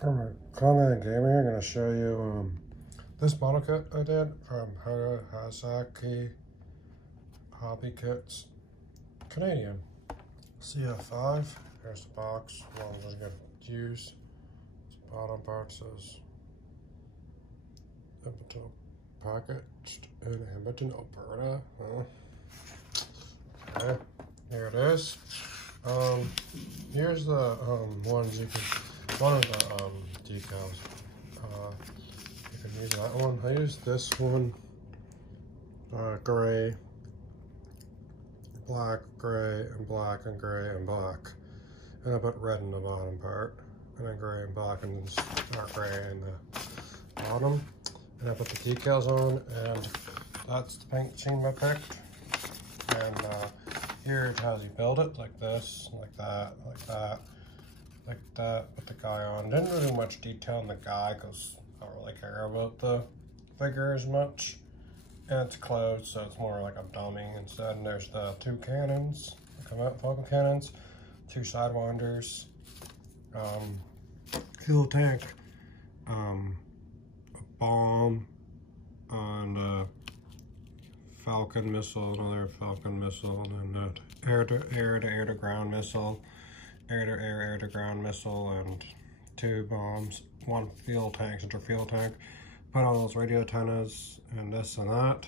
Alright, Conrad Gaming, I'm going to show you this model kit I did from Hasaki Hobby Kits, Canadian. CF5, here's the box, one doesn't get used. This bottom part says Edmonton packaged in Edmonton, Alberta. Okay, here it is. Here's the ones you can, one of the decals. You can use that one. I used this one, gray, black, gray, and black, and gray, and black. And I put red in the bottom part, and then gray and black, and dark gray in the bottom. And I put the decals on, and that's the paint scheme I picked. And here it has you build it like this, like that, like that, like that, with the guy on. Didn't really do much detail on the guy because I don't really care about the figure as much. And it's closed, so it's more like a dummy instead. And there's the two cannons that come out, focal cannons, two sidewinders, fuel tank, a bomb, and Falcon missile, another Falcon missile, and then air to ground missile, air to ground missile, and two bombs, one fuel tank, center fuel tank. Put all those radio antennas and this and that,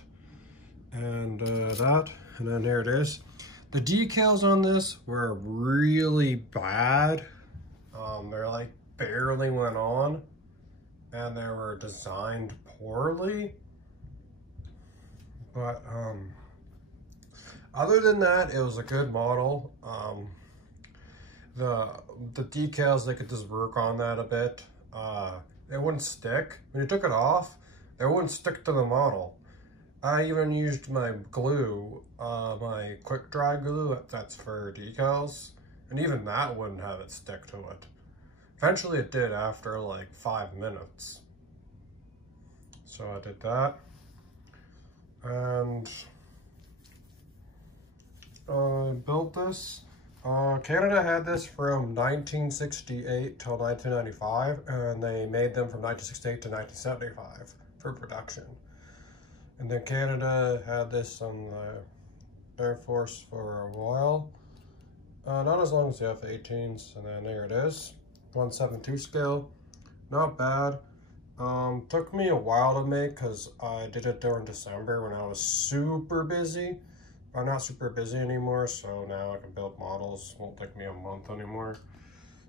and then here it is. The decals on this were really bad. They're like barely went on, and they were designed poorly. But other than that, it was a good model. The decals, they could just work on that a bit. It wouldn't stick. When you took it off, it wouldn't stick to the model. I even used my glue, my quick dry glue that's for decals, and even that wouldn't have it stick to it. Eventually it did after like 5 minutes. So I did that. And I built this. Canada had this from 1968 till 1995, and they made them from 1968 to 1975 for production. And then Canada had this on the Air Force for a while. Not as long as the F-18s, and then there it is. 1/7/2 scale, not bad. Took me a while to make because I did it during December when I was super busy. I'm not super busy anymore, so now I can build models. Won't take me a month anymore.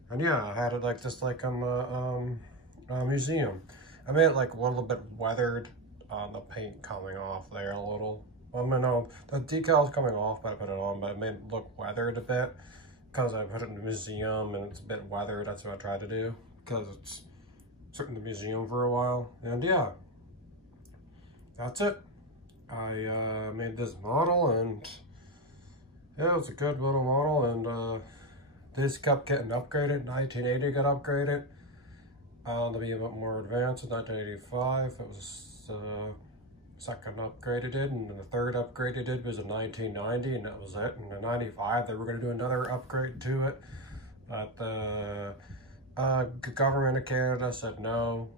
And yeah, I had it like just like I'm a museum. I made it like a little bit weathered, the paint coming off there a little. No, the decal's coming off, but I put it on, but it made it look weathered a bit because I put it in the museum and it's a bit weathered. That's what I tried to do because it's in the museum for a while. And yeah, that's it. I made this model, and yeah, it was a good little model, and this kept getting upgraded. 1980 got upgraded to be a bit more advanced. In 1985 it was second upgrade it did, and then the third upgrade it did was in 1990, and that was it. And in 95 they were going to do another upgrade to it, but the government of Canada said no.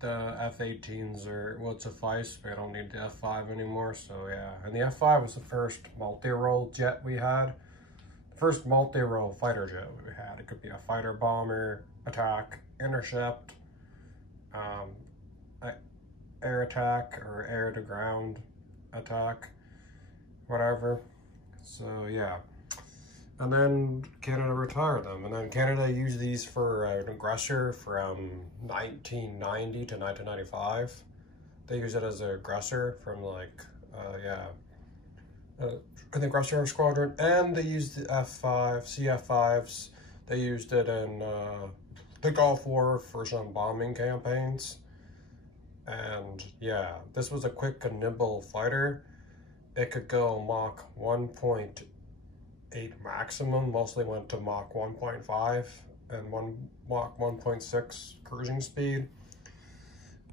The F-18s would suffice. We don't need the F-5 anymore, so yeah. And the F-5 was the first multi-role jet we had. The first multi-role fighter jet we had. It could be a fighter bomber, attack, intercept, air attack, or air to ground attack, whatever. So yeah. And then Canada retired them. And then Canada used these for an aggressor from 1990 to 1995. They used it as an aggressor from like, the aggressor squadron. And they used the F-5, CF-5s. They used it in the Gulf War for some bombing campaigns. And yeah, this was a quick and nimble fighter. It could go Mach 1.8 maximum, mostly went to Mach 1.5 and Mach 1.6 cruising speed,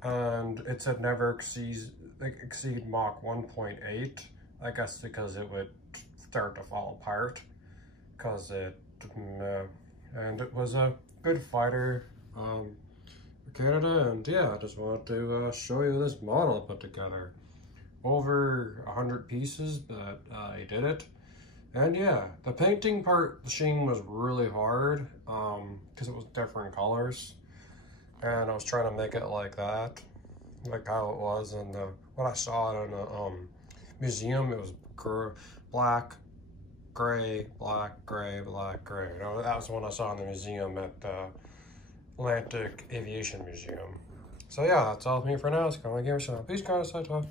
and it said never exceed Mach 1.8, I guess because it would start to fall apart, because and it was a good fighter. Canada, and yeah, I just wanted to show you this model I put together. Over 100 pieces, but I did it. And yeah, the painting part, the sheen was really hard because it was different colors. And I was trying to make it like that, like how it was in the, when I saw it in the museum, it was black, gray, black, gray, black, gray. You know, that was the one I saw in the museum at the Atlantic Aviation Museum. So yeah, that's all of me for now. It's kind of give yourself a please kind of side talk,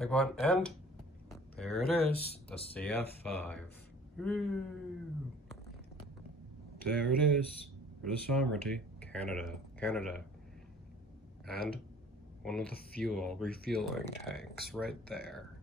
like button, and there it is, the CF5. Woo. There it is, for the sovereignty, Canada. And one of the fuel refueling tanks right there.